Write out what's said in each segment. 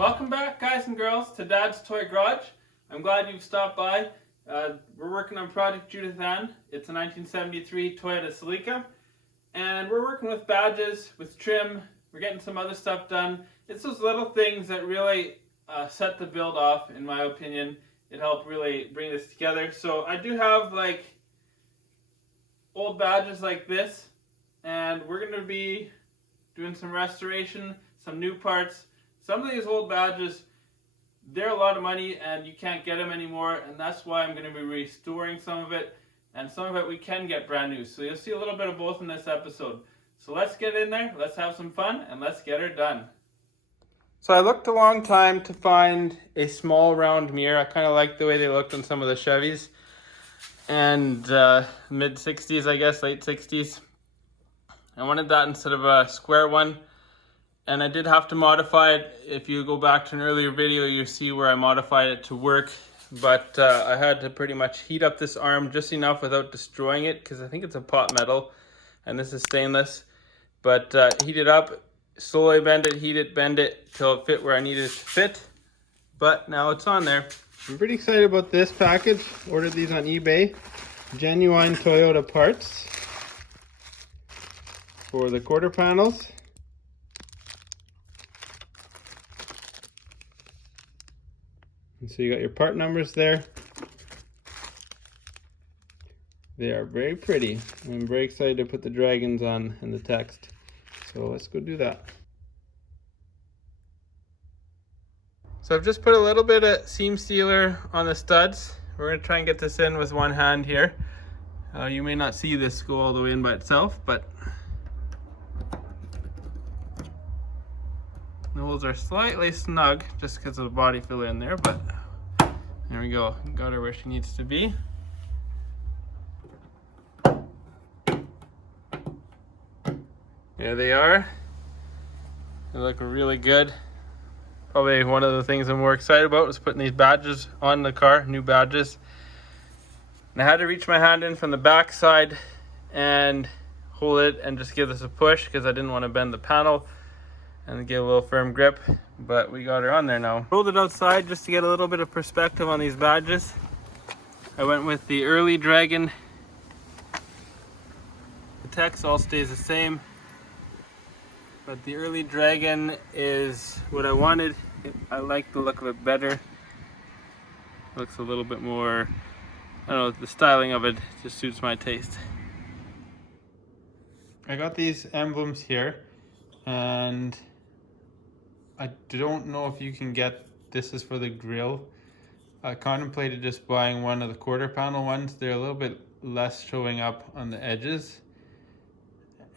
Welcome back, guys and girls, to Dad's Toy Garage. I'm glad you've stopped by. We're working on Project Judith Ann. It's a 1973 Toyota Celica. And we're working with badges, with trim. We're getting some other stuff done. It's those little things that really set the build off, in my opinion. It helped really bring this together. So I do have like old badges like this. And we're going to be doing some restoration, some new parts. Some of these old badges, they're a lot of money and you can't get them anymore, and that's why I'm going to be restoring some of it, and some of it we can get brand new. So you'll see a little bit of both in this episode. So let's get in there, let's have some fun, and let's get her done. So I looked a long time to find a small round mirror. I kind of like the way they looked on some of the Chevys. And mid 60s, I guess, late 60s. I wanted that instead of a square one. And I did have to modify it. If you go back to an earlier video, you see where I modified it to work. But I had to pretty much heat up this arm just enough without destroying it, because I think it's a pot metal and this is stainless. But heat it up, slowly bend it, heat it, bend it till it fit where I needed it to fit. But now it's on there. I'm pretty excited about this package. Ordered these on eBay. Genuine Toyota parts for the quarter panels. And so you got your part numbers there. They are very pretty. I'm very excited to put the dragons on and the text. So let's go do that. So I've just put a little bit of seam sealer on the studs. We're going to try and get this in with one hand here. You may not see this go all the way in by itself, but the holes are slightly snug just because of the body filler in there, but there we go. Got her where she needs to be. There they are. They look really good. Probably one of the things I'm more excited about was putting these badges on the car, new badges. And I had to reach my hand in from the back side and hold it and just give this a push because I didn't want to bend the panel and get a little firm grip, but we got her on there now. Rolled it outside just to get a little bit of perspective on these badges. I went with the early dragon. The text all stays the same, but the early dragon is what I wanted. I like the look of it better. Looks a little bit more, I don't know, the styling of it just suits my taste. I got these emblems here, and I don't know if you can get, this is for the grill. I contemplated just buying one of the quarter panel ones. They're a little bit less showing up on the edges,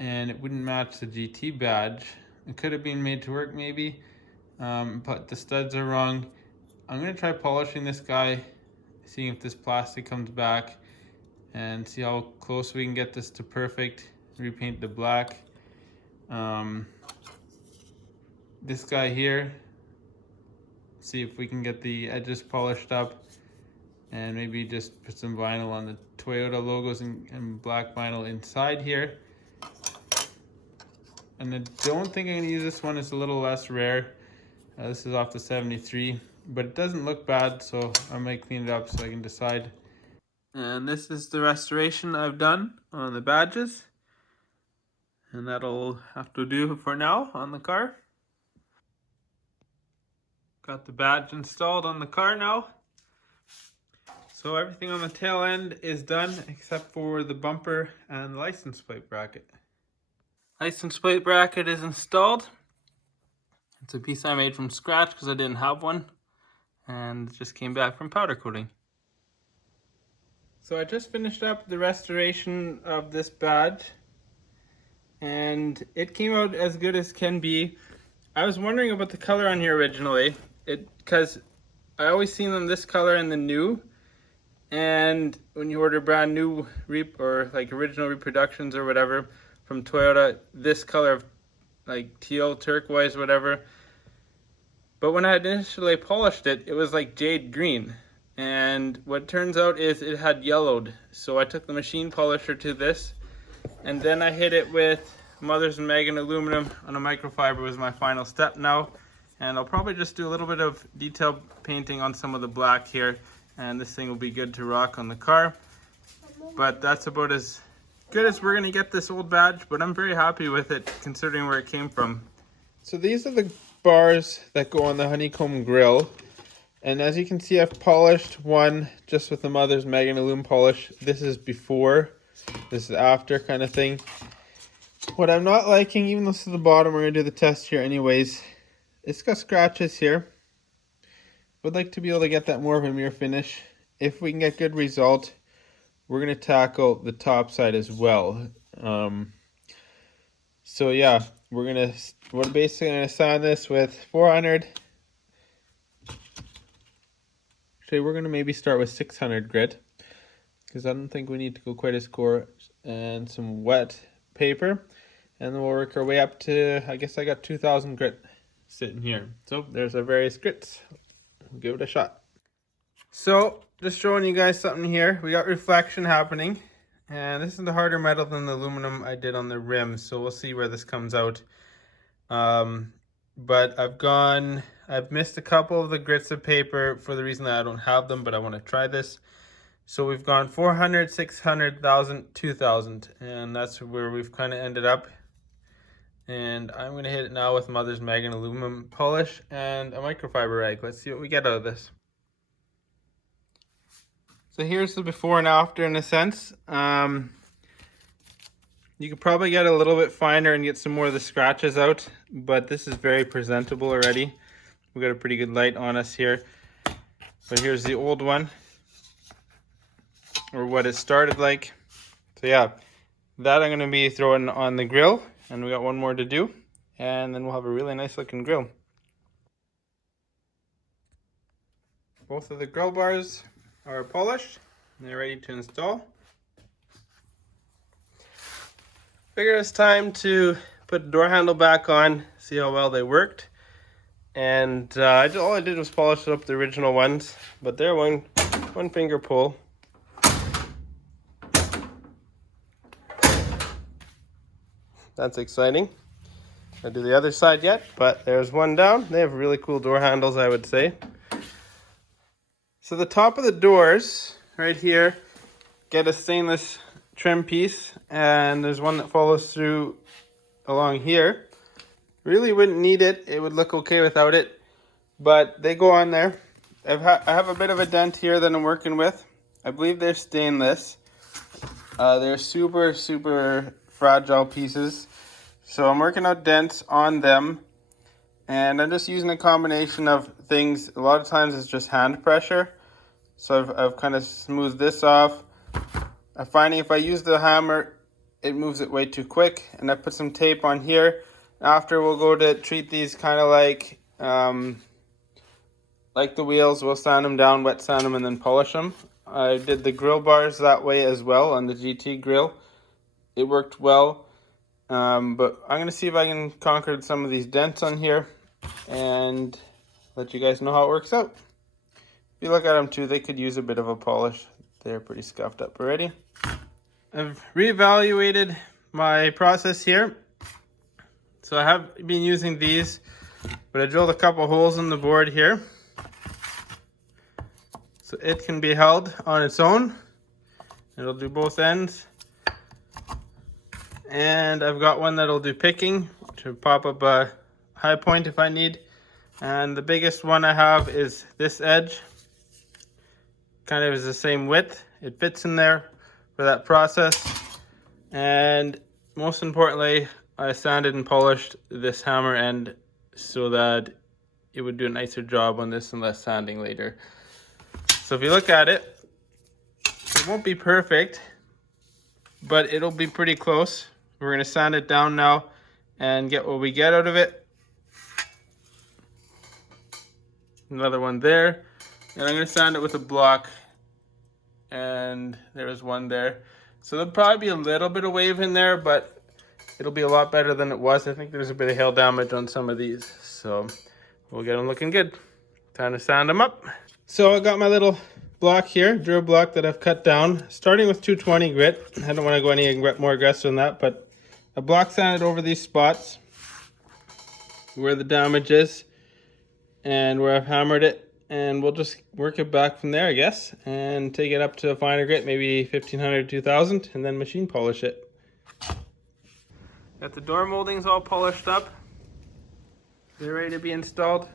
and it wouldn't match the GT badge. It could have been made to work maybe, but the studs are wrong. I'm gonna try polishing this guy, seeing if this plastic comes back, and see how close we can get this to perfect. Repaint the black. This guy here, see if we can get the edges polished up, and maybe just put some vinyl on the Toyota logos and black vinyl inside here. And I don't think I'm going to use this one. It's a little less rare. This is off the 73, but it doesn't look bad, so I might clean it up so I can decide. And this is the restoration I've done on the badges, and that'll have to do for now on the car. Got the badge installed on the car now. So everything on the tail end is done except for the bumper and the license plate bracket. License plate bracket is installed. It's a piece I made from scratch because I didn't have one, and it just came back from powder coating. So I just finished up the restoration of this badge, and it came out as good as can be. I was wondering about the color on here originally, because I always seen them this color in the new, and when you order brand new or like original reproductions or whatever from Toyota, this color of like teal, turquoise, whatever. But when I initially polished it, it was like jade green, and what turns out is it had yellowed. So I took the machine polisher to this, and then I hit it with Mother's and Megan aluminum on a microfiber was my final step now. And I'll probably just do a little bit of detail painting on some of the black here, and this thing will be good to rock on the car. But that's about as good as we're gonna get this old badge, but I'm very happy with it considering where it came from. So these are the bars that go on the honeycomb grill. And as you can see, I've polished one just with the Mother's Magna Lume polish. This is before, this is after kind of thing. What I'm not liking, even though this is the bottom, we're gonna do the test here anyways. It's got scratches here. Would like to be able to get that more of a mirror finish. If we can get good result, we're gonna tackle the top side as well. So yeah, we're basically gonna sand this with 400. Actually, we're gonna maybe start with 600 grit because I don't think we need to go quite as coarse, and some wet paper, and then we'll work our way up to, I guess I got 2000 grit sitting here. So there's our various grits. We'll give it a shot. So just showing you guys something here. We got reflection happening, and this is the harder metal than the aluminum I did on the rim, so we'll see where this comes out. But I've missed a couple of the grits of paper for the reason that I don't have them, but I want to try this. So we've gone 400, 600, 1000, 2000, and that's where we've kind of ended up. And I'm going to hit it now with Mother's Magna aluminum polish and a microfiber rag. Let's see what we get out of this. So here's the before and after in a sense. You could probably get a little bit finer and get some more of the scratches out, but this is very presentable already. We've got a pretty good light on us here. But here's the old one, or what it started like. So yeah, that I'm going to be throwing on the grill. And we got one more to do, and then we'll have a really nice looking grill. Both of the grill bars are polished and they're ready to install. Figured it's time to put the door handle back on, see how well they worked. And all I did was polish up the original ones, but they're one finger pull. That's exciting. I'll do the other side yet, but there's one down. They have really cool door handles, I would say. So the top of the doors right here get a stainless trim piece, and there's one that follows through along here. Really wouldn't need it. It would look okay without it, but they go on there. I have a bit of a dent here that I'm working with. I believe they're stainless. They're super, super fragile pieces, so I'm working out dents on them, and I'm just using a combination of things. A lot of times it's just hand pressure, so I've kind of smoothed this off. I'm finding if I use the hammer, it moves it way too quick, and I put some tape on here. After, we'll go to treat these kind of like the wheels. We'll sand them down, wet sand them, and then polish them. I did the grill bars that way as well on the GT grill. It worked well, but I'm going to see if I can conquer some of these dents on here and let you guys know how it works out. If you look at them too, they could use a bit of a polish. They're pretty scuffed up already. I've reevaluated my process here. So I have been using these, but I drilled a couple holes in the board here, so it can be held on its own. It'll do both ends. And I've got one that'll do picking to pop up a high point if I need. And the biggest one I have is this edge. Kind of is the same width. It fits in there for that process. And most importantly, I sanded and polished this hammer end so that it would do a nicer job on this and less sanding later. So if you look at it, it won't be perfect, but it'll be pretty close. We're going to sand it down now and get what we get out of it. Another one there. And I'm going to sand it with a block. And there's one there. So there'll probably be a little bit of wave in there, but it'll be a lot better than it was. I think there's a bit of hail damage on some of these. So we'll get them looking good. Time to sand them up. So I got my little block here, drill block that I've cut down, starting with 220 grit. I don't want to go any more aggressive than that, but I block sanded over these spots where the damage is. and where I've hammered it, and we'll just work it back from there, I guess, and take it up to a finer grit, maybe 1500, 2000, and then machine polish it. Got the door moldings all polished up. They're ready to be installed.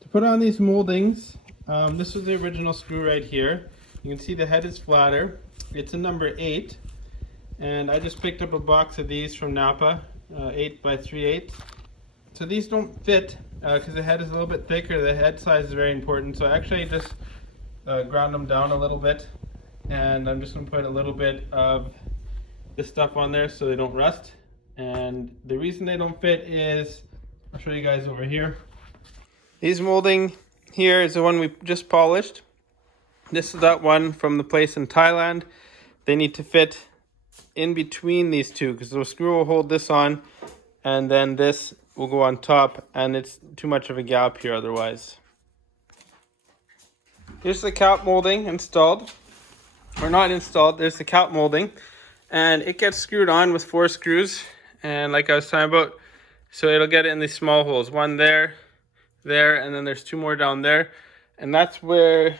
To put on these moldings, this was the original screw right here. You can see the head is flatter. It's a number 8, and I just picked up a box of these from Napa, 8 by 3/8. So these don't fit because the head is a little bit thicker. The head size is very important. So I actually just ground them down a little bit, and I'm just going to put a little bit of this stuff on there so they don't rust. And the reason they don't fit is, I'll show you guys over here. These molding here is the one we just polished. This is that one from the place in Thailand. They need to fit in between these two because the screw will hold this on, and then this will go on top, and it's too much of a gap here otherwise. Here's the cap molding installed, or not installed. There's the cap molding, and it gets screwed on with 4 screws, and like I was talking about, so it'll get in these small holes, one there, and then there's 2 more down there, and that's where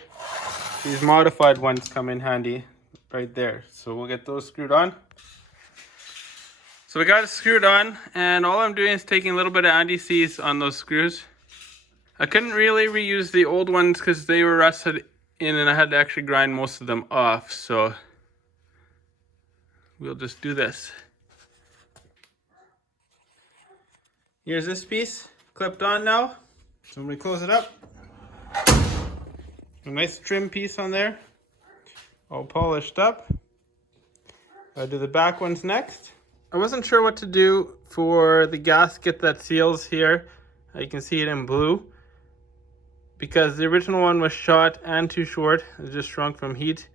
these modified ones come in handy, right there. So we'll get those screwed on. So we got it screwed on, and all I'm doing is taking a little bit of anti-seize on those screws. I couldn't really reuse the old ones because they were rusted in, and I had to actually grind most of them off, so we'll just do this. Here's this piece clipped on now. So I'm going to close it up. A nice trim piece on there, all polished up. I'll do the back ones next. I wasn't sure what to do for the gasket that seals here. You can see it in blue, because the original one was shot and too short. It just shrunk from heat.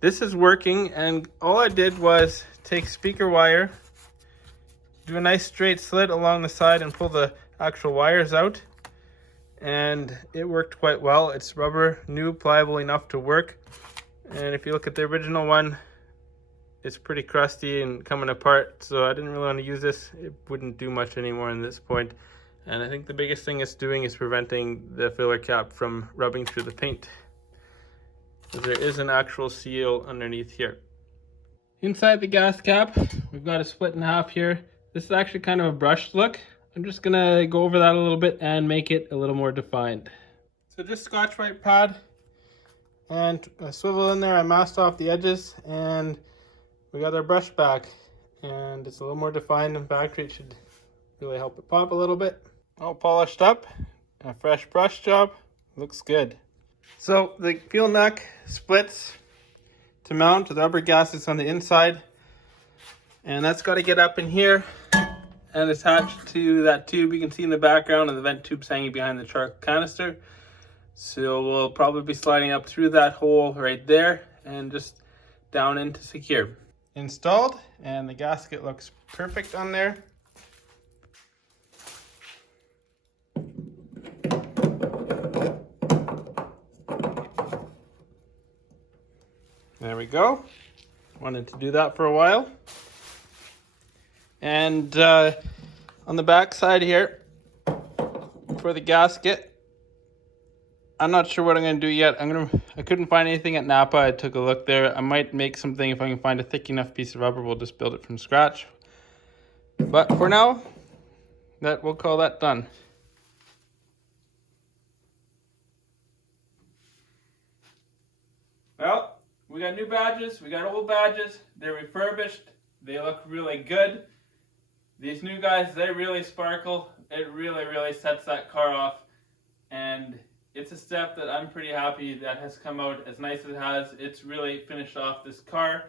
This is working, and all I did was take speaker wire, do a nice straight slit along the side, and pull the actual wires out, and it worked quite well. It's rubber, new, pliable enough to work. And if you look at the original one, it's pretty crusty and coming apart, so I didn't really want to use this. It wouldn't do much anymore in this point. And I think the biggest thing it's doing is preventing the filler cap from rubbing through the paint, because there is an actual seal underneath here. Inside the gas cap, we've got it split in half here. This is actually kind of a brushed look. I'm just gonna go over that a little bit and make it a little more defined. So just Scotch-Brite pad and a swivel in there. I masked off the edges, and we got our brush back, and it's a little more defined. In fact, it should really help it pop a little bit. All polished up, a fresh brush job, looks good. So the fuel neck splits to mount with the rubber gaskets on the inside, and that's got to get up in here and attached to that tube you can see in the background, and the vent tube's hanging behind the charcoal canister. So we'll probably be sliding up through that hole right there and just down in to secure. Installed, and the gasket looks perfect on there. There we go. Wanted to do that for a while. And on the back side here for the gasket, I'm not sure what I'm going to do yet. I couldn't find anything at Napa. I took a look there. I might make something if I can find a thick enough piece of rubber. We'll just build it from scratch. But for now, we'll call that done. Well, we got new badges. We got old badges. They're refurbished. They look really good. These new guys, they really sparkle. It really, really sets that car off. And it's a step that I'm pretty happy that has come out as nice as it has. It's really finished off this car.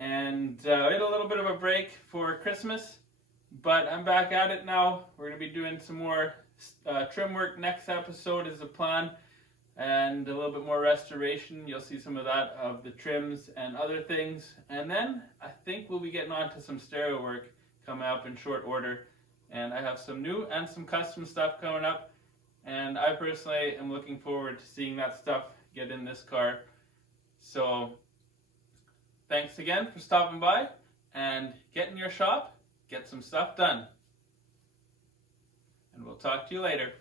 And we had a little bit of a break for Christmas, but I'm back at it now. We're going to be doing some more trim work next episode is the plan, and a little bit more restoration. You'll see some of that of the trims and other things. And then I think we'll be getting on to some stereo work coming up in short order. And I have some new and some custom stuff coming up. And I personally am looking forward to seeing that stuff get in this car. So thanks again for stopping by, and get in your shop, get some stuff done. and we'll talk to you later.